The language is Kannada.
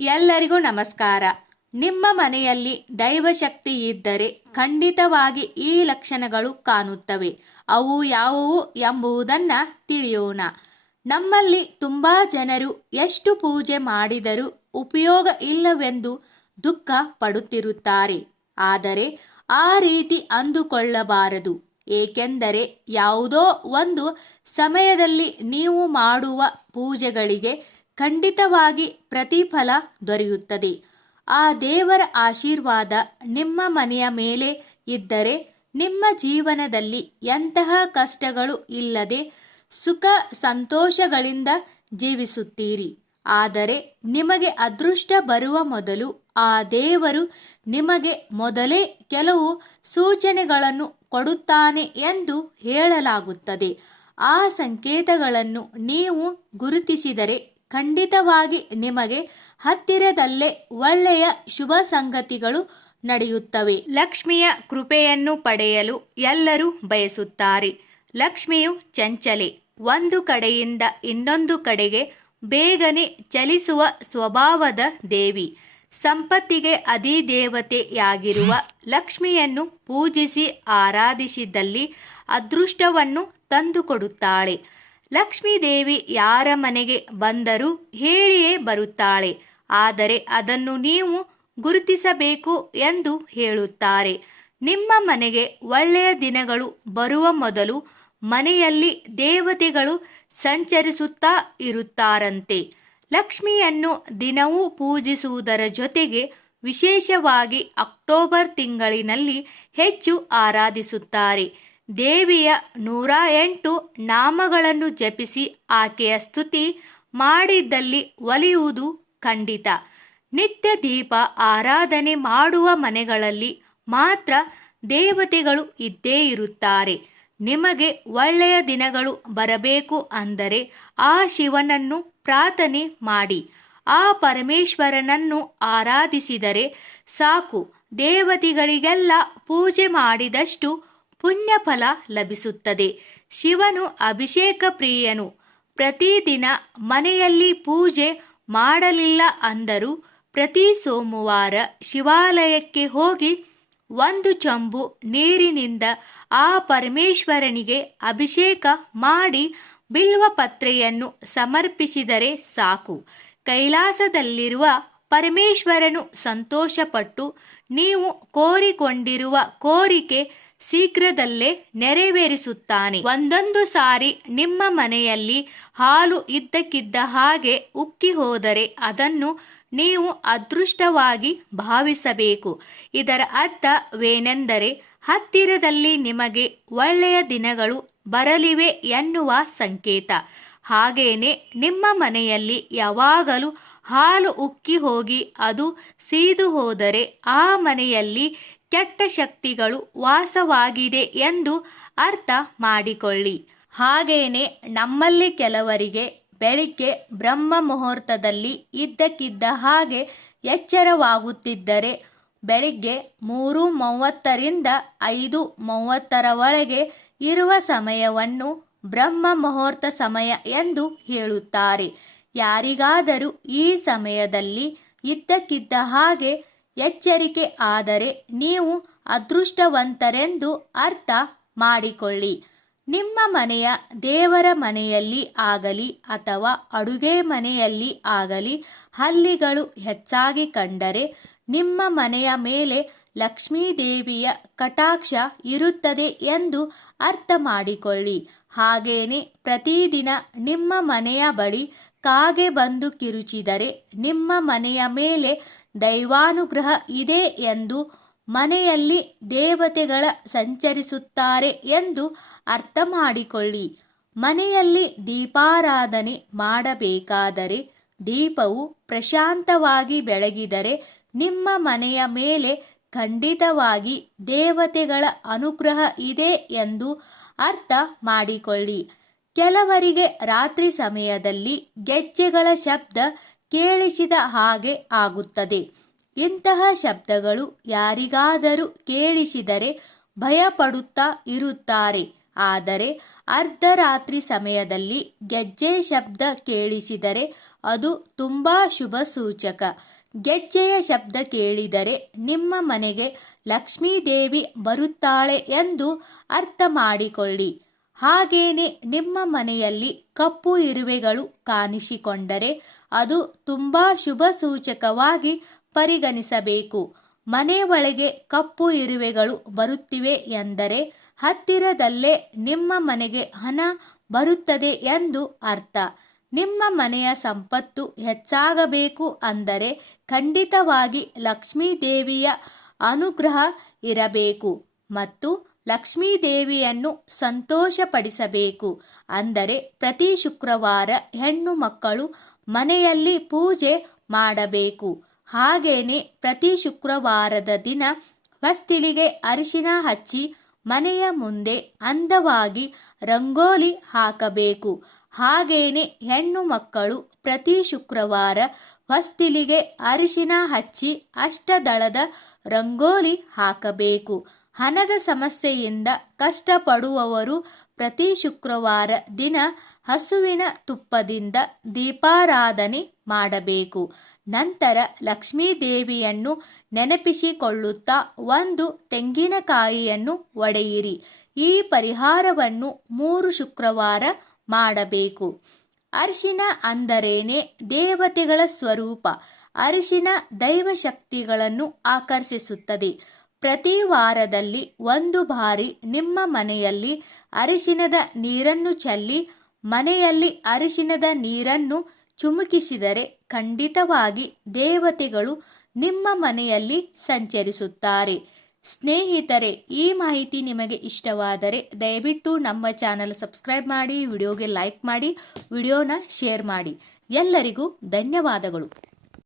ಎಲ್ಲರಿಗೂ ನಮಸ್ಕಾರ. ನಿಮ್ಮ ಮನೆಯಲ್ಲಿ ದೈವಶಕ್ತಿ ಇದ್ದರೆ ಖಂಡಿತವಾಗಿ ಈ ಲಕ್ಷಣಗಳು ಕಾಣುತ್ತವೆ. ಅವು ಯಾವುವು ಎಂಬುದನ್ನು ತಿಳಿಯೋಣ. ನಮ್ಮಲ್ಲಿ ತುಂಬ ಜನರು ಎಷ್ಟು ಪೂಜೆ ಮಾಡಿದರೂ ಉಪಯೋಗ ಇಲ್ಲವೆಂದು ದುಃಖ ಪಡುತ್ತಿರುತ್ತಾರೆ. ಆದರೆ ಆ ರೀತಿ ಅಂದುಕೊಳ್ಳಬಾರದು. ಏಕೆಂದರೆ ಯಾವುದೋ ಒಂದು ಸಮಯದಲ್ಲಿ ನೀವು ಮಾಡುವ ಪೂಜೆಗಳಿಗೆ ಖಂಡಿತವಾಗಿ ಪ್ರತಿಫಲ ದೊರೆಯುತ್ತದೆ. ಆ ದೇವರ ಆಶೀರ್ವಾದ ನಿಮ್ಮ ಮನೆಯ ಮೇಲೆ ಇದ್ದರೆ ನಿಮ್ಮ ಜೀವನದಲ್ಲಿ ಎಂತಹ ಕಷ್ಟಗಳು ಇಲ್ಲದೆ ಸುಖ ಸಂತೋಷಗಳಿಂದ ಜೀವಿಸುತ್ತೀರಿ. ಆದರೆ ನಿಮಗೆ ಅದೃಷ್ಟ ಬರುವ ಮೊದಲು ಆ ದೇವರು ನಿಮಗೆ ಮೊದಲೇ ಕೆಲವು ಸೂಚನೆಗಳನ್ನು ಕೊಡುತ್ತಾನೆ ಎಂದು ಹೇಳಲಾಗುತ್ತದೆ. ಆ ಸಂಕೇತಗಳನ್ನು ನೀವು ಗುರುತಿಸಿದರೆ ಖಂಡಿತವಾಗಿ ನಿಮಗೆ ಹತ್ತಿರದಲ್ಲೇ ಒಳ್ಳೆಯ ಶುಭ ಸಂಗತಿಗಳು ನಡೆಯುತ್ತವೆ. ಲಕ್ಷ್ಮಿಯ ಕೃಪೆಯನ್ನು ಪಡೆಯಲು ಎಲ್ಲರೂ ಬಯಸುತ್ತಾರೆ. ಲಕ್ಷ್ಮಿಯು ಚಂಚಲೆ. ಒಂದು ಕಡೆಯಿಂದ ಇನ್ನೊಂದು ಕಡೆಗೆ ಬೇಗನೆ ಚಲಿಸುವ ಸ್ವಭಾವದ ದೇವಿ. ಸಂಪತ್ತಿಗೆ ಅಧಿದೇವತೆಯಾಗಿರುವ ಲಕ್ಷ್ಮಿಯನ್ನು ಪೂಜಿಸಿ ಆರಾಧಿಸಿದಲ್ಲಿ ಅದೃಷ್ಟವನ್ನು ತಂದುಕೊಡುತ್ತಾಳೆ. ಲಕ್ಷ್ಮೀ ದೇವಿ ಯಾರ ಮನೆಗೆ ಬಂದರೂ ಹೇಳಿಯೇ ಬರುತ್ತಾಳೆ. ಆದರೆ ಅದನ್ನು ನೀವು ಗುರುತಿಸಬೇಕು ಎಂದು ಹೇಳುತ್ತಾರೆ. ನಿಮ್ಮ ಮನೆಗೆ ಒಳ್ಳೆಯ ದಿನಗಳು ಬರುವ ಮೊದಲು ಮನೆಯಲ್ಲಿ ದೇವತೆಗಳು ಸಂಚರಿಸುತ್ತಾ ಇರುತ್ತಾರಂತೆ. ಲಕ್ಷ್ಮಿಯನ್ನು ದಿನವೂ ಪೂಜಿಸುವುದರ ಜೊತೆಗೆ ವಿಶೇಷವಾಗಿ ಅಕ್ಟೋಬರ್ ತಿಂಗಳಿನಲ್ಲಿ ಹೆಚ್ಚು ಆರಾಧಿಸುತ್ತಾರೆ. ದೇವಿಯ ನೂರ ಎಂಟು ನಾಮಗಳನ್ನು ಜಪಿಸಿ ಆಕೆಯ ಸ್ತುತಿ ಮಾಡಿದ್ದಲ್ಲಿ ಒಲಿಯುವುದು ಖಂಡಿತ. ನಿತ್ಯ ದೀಪ ಆರಾಧನೆ ಮಾಡುವ ಮನೆಗಳಲ್ಲಿ ಮಾತ್ರ ದೇವತೆಗಳು ಇದ್ದೇ ಇರುತ್ತಾರೆ. ನಿಮಗೆ ಒಳ್ಳೆಯ ದಿನಗಳು ಬರಬೇಕು ಅಂದರೆ ಆ ಶಿವನನ್ನು ಪ್ರಾರ್ಥನೆ ಮಾಡಿ. ಆ ಪರಮೇಶ್ವರನನ್ನು ಆರಾಧಿಸಿದರೆ ಸಾಕು. ದೇವತೆಗಳಿಗೆಲ್ಲ ಪೂಜೆ ಮಾಡಿದಷ್ಟು ಪುಣ್ಯ ಫಲ ಲಭಿಸುತ್ತದೆ. ಶಿವನು ಅಭಿಷೇಕ ಪ್ರಿಯನು. ಪ್ರತಿದಿನ ಮನೆಯಲ್ಲಿ ಪೂಜೆ ಮಾಡಲಿಲ್ಲ ಅಂದರೂ ಪ್ರತಿ ಸೋಮವಾರ ಶಿವಾಲಯಕ್ಕೆ ಹೋಗಿ ಒಂದು ಚಂಬು ನೀರಿನಿಂದ ಆ ಪರಮೇಶ್ವರನಿಗೆ ಅಭಿಷೇಕ ಮಾಡಿ ಬಿಲ್ವಪತ್ರೆಯನ್ನು ಸಮರ್ಪಿಸಿದರೆ ಸಾಕು. ಕೈಲಾಸದಲ್ಲಿರುವ ಪರಮೇಶ್ವರನು ಸಂತೋಷಪಟ್ಟು, ನೀವು ಕೋರಿಕೊಂಡಿರುವ ಕೋರಿಕೆ ಶೀಘ್ರದಲ್ಲೇ ನೆರವೇರಿಸುತ್ತಾನೆ. ಒಂದೊಂದು ಸಾರಿ ನಿಮ್ಮ ಮನೆಯಲ್ಲಿ ಹಾಲು ಇದ್ದಕ್ಕಿದ್ದ ಹಾಗೆ ಉಕ್ಕಿ ಹೋದರೆ ಅದನ್ನು ನೀವು ಅದೃಷ್ಟವಾಗಿ ಭಾವಿಸಬೇಕು. ಇದರ ಅರ್ಥವೇನೆಂದರೆ ಹತ್ತಿರದಲ್ಲಿ ನಿಮಗೆ ಒಳ್ಳೆಯ ದಿನಗಳು ಬರಲಿವೆ ಎನ್ನುವ ಸಂಕೇತ. ಹಾಗೇನೆ ನಿಮ್ಮ ಮನೆಯಲ್ಲಿ ಯಾವಾಗಲೂ ಹಾಲು ಉಕ್ಕಿ ಹೋಗಿ ಅದು ಸೀದು ಹೋದರೆ ಆ ಮನೆಯಲ್ಲಿ ಕೆಟ್ಟ ಶಕ್ತಿಗಳು ವಾಸವಾಗಿದೆ ಎಂದು ಅರ್ಥ ಮಾಡಿಕೊಳ್ಳಿ. ಹಾಗೇನೆ ನಮ್ಮಲ್ಲಿ ಕೆಲವರಿಗೆ ಬೆಳಿಗ್ಗೆ ಬ್ರಹ್ಮ ಮುಹೂರ್ತದಲ್ಲಿ ಇದ್ದಕ್ಕಿದ್ದ ಹಾಗೆ ಎಚ್ಚರವಾಗುತ್ತಿದ್ದರೆ ಬೆಳಿಗ್ಗೆ ಮೂರು ಮೂವತ್ತರಿಂದ ಐದು ಮೂವತ್ತರ ಒಳಗೆ ಇರುವ ಸಮಯವನ್ನು ಬ್ರಹ್ಮ ಮುಹೂರ್ತ ಸಮಯ ಎಂದು ಹೇಳುತ್ತಾರೆ. ಯಾರಿಗಾದರೂ ಈ ಸಮಯದಲ್ಲಿ ಇದ್ದಕ್ಕಿದ್ದ ಹಾಗೆ ಎಚ್ಚರಿಕೆ ಆದರೆ ನೀವು ಅದೃಷ್ಟವಂತರೆಂದು ಅರ್ಥ ಮಾಡಿಕೊಳ್ಳಿ. ನಿಮ್ಮ ಮನೆಯ ದೇವರ ಮನೆಯಲ್ಲಿ ಆಗಲಿ ಅಥವಾ ಅಡುಗೆ ಮನೆಯಲ್ಲಿ ಆಗಲಿ ಹಲ್ಲಿಗಳು ಹೆಚ್ಚಾಗಿ ಕಂಡರೆ ನಿಮ್ಮ ಮನೆಯ ಮೇಲೆ ಲಕ್ಷ್ಮೀ ದೇವಿಯ ಕಟಾಕ್ಷ ಇರುತ್ತದೆ ಎಂದು ಅರ್ಥ ಮಾಡಿಕೊಳ್ಳಿ ಹಾಗೇನೆ ಪ್ರತಿದಿನ ನಿಮ್ಮ ಮನೆಯ ಬಳಿ ಕಾಗೆ ಬಂದು ಕಿರುಚಿದರೆ ನಿಮ್ಮ ಮನೆಯ ಮೇಲೆ ದೈವಾನುಗ್ರಹ ಇದೆ ಎಂದು ಮನೆಯಲ್ಲಿ ದೇವತೆಗಳ ಸಂಚರಿಸುತ್ತಾರೆ ಎಂದು ಅರ್ಥ ಮಾಡಿಕೊಳ್ಳಿ ಮನೆಯಲ್ಲಿ ದೀಪಾರಾಧನೆ ಮಾಡಬೇಕಾದರೆ ದೀಪವು ಪ್ರಶಾಂತವಾಗಿ ಬೆಳಗಿದರೆ ನಿಮ್ಮ ಮನೆಯ ಮೇಲೆ ಖಂಡಿತವಾಗಿ ದೇವತೆಗಳ ಅನುಗ್ರಹ ಇದೆ ಎಂದು ಅರ್ಥ ಮಾಡಿಕೊಳ್ಳಿ. ಕೆಲವರಿಗೆ ರಾತ್ರಿ ಸಮಯದಲ್ಲಿ ಗೆಜ್ಜೆಗಳ ಶಬ್ದ ಕೇಳಿಸಿದ ಹಾಗೆ ಆಗುತ್ತದೆ. ಇಂತಹ ಶಬ್ದಗಳು ಯಾರಿಗಾದರೂ ಕೇಳಿಸಿದರೆ ಭಯಪಡುತ್ತಾ ಇರುತ್ತಾರೆ. ಆದರೆ ಅರ್ಧರಾತ್ರಿ ಸಮಯದಲ್ಲಿ ಗೆಜ್ಜೆ ಶಬ್ದ ಕೇಳಿಸಿದರೆ ಅದು ತುಂಬಾ ಶುಭ ಸೂಚಕ. ಗೆಜ್ಜೆಯ ಶಬ್ದ ಕೇಳಿದರೆ ನಿಮ್ಮ ಮನೆಗೆ ಲಕ್ಷ್ಮೀದೇವಿ ಬರುತ್ತಾಳೆ ಎಂದು ಅರ್ಥ ಮಾಡಿಕೊಳ್ಳಿ ಹಾಗೇನೆ ನಿಮ್ಮ ಮನೆಯಲ್ಲಿ ಕಪ್ಪು ಇರುವೆಗಳು ಕಾಣಿಸಿಕೊಂಡರೆ ಅದು ತುಂಬಾ ಶುಭ ಸೂಚಕವಾಗಿ ಪರಿಗಣಿಸಬೇಕು. ಮನೆ ಒಳಗೆ ಕಪ್ಪು ಇರುವೆಗಳು ಬರುತ್ತಿವೆ ಎಂದರೆ ಹತ್ತಿರದಲ್ಲೇ ನಿಮ್ಮ ಮನೆಗೆ ಹಣ ಬರುತ್ತದೆ ಎಂದು ಅರ್ಥ. ನಿಮ್ಮ ಮನೆಯ ಸಂಪತ್ತು ಹೆಚ್ಚಾಗಬೇಕು ಅಂದರೆ ಖಂಡಿತವಾಗಿ ಲಕ್ಷ್ಮೀ ದೇವಿಯ ಅನುಗ್ರಹ ಇರಬೇಕು ಮತ್ತು ಲಕ್ಷ್ಮೀ ದೇವಿಯನ್ನು ಸಂತೋಷಪಡಿಸಬೇಕು. ಅಂದರೆ ಪ್ರತಿ ಶುಕ್ರವಾರ ಹೆಣ್ಣು ಮಕ್ಕಳು ಮನೆಯಲ್ಲಿ ಪೂಜೆ ಮಾಡಬೇಕು. ಹಾಗೇನೆ ಪ್ರತಿ ಶುಕ್ರವಾರದ ದಿನ ಹೊಸ್ತಿಲಿಗೆ ಅರಿಶಿನ ಹಚ್ಚಿ ಮನೆಯ ಮುಂದೆ ಅಂದವಾಗಿ ರಂಗೋಲಿ ಹಾಕಬೇಕು. ಹಾಗೇನೆ ಹೆಣ್ಣು ಮಕ್ಕಳು ಪ್ರತಿ ಶುಕ್ರವಾರ ಹೊಸ್ತಿಲಿಗೆ ಅರಿಶಿನ ಹಚ್ಚಿ ಅಷ್ಟದಳದ ರಂಗೋಲಿ ಹಾಕಬೇಕು. ಹಣದ ಸಮಸ್ಯೆಯಿಂದ ಕಷ್ಟಪಡುವವರು ಪ್ರತಿ ಶುಕ್ರವಾರ ದಿನ ಹಸುವಿನ ತುಪ್ಪದಿಂದ ದೀಪಾರಾಧನೆ ಮಾಡಬೇಕು. ನಂತರ ಲಕ್ಷ್ಮೀ ದೇವಿಯನ್ನು ನೆನಪಿಸಿಕೊಳ್ಳುತ್ತಾ ಒಂದು ತೆಂಗಿನಕಾಯಿಯನ್ನು ಒಡೆಯಿರಿ. ಈ ಪರಿಹಾರವನ್ನು ಮೂರು ಶುಕ್ರವಾರ ಮಾಡಬೇಕು. ಅರಿಶಿನ ಅಂದರೇನೆ ದೇವತೆಗಳ ಸ್ವರೂಪ. ಅರಿಶಿನ ದೈವ ಶಕ್ತಿಗಳನ್ನು ಆಕರ್ಷಿಸುತ್ತದೆ. ಪ್ರತಿ ವಾರದಲ್ಲಿ ಒಂದು ಬಾರಿ ನಿಮ್ಮ ಮನೆಯಲ್ಲಿ ಅರಿಶಿನದ ನೀರನ್ನು ಚೆಲ್ಲಿ, ಮನೆಯಲ್ಲಿ ಅರಿಶಿನದ ನೀರನ್ನು ಚುಮುಕಿಸಿದರೆ ಖಂಡಿತವಾಗಿ ದೇವತೆಗಳು ನಿಮ್ಮ ಮನೆಯಲ್ಲಿ ಸಂಚರಿಸುತ್ತಾರೆ. ಸ್ನೇಹಿತರೆ, ಈ ಮಾಹಿತಿ ನಿಮಗೆ ಇಷ್ಟವಾದರೆ ದಯವಿಟ್ಟು ನಮ್ಮ ಚಾನಲ್ ಸಬ್ಸ್ಕ್ರೈಬ್ ಮಾಡಿ, ವಿಡಿಯೋಗೆ ಲೈಕ್ ಮಾಡಿ, ವಿಡಿಯೋನ ಶೇರ್ ಮಾಡಿ. ಎಲ್ಲರಿಗೂ ಧನ್ಯವಾದಗಳು.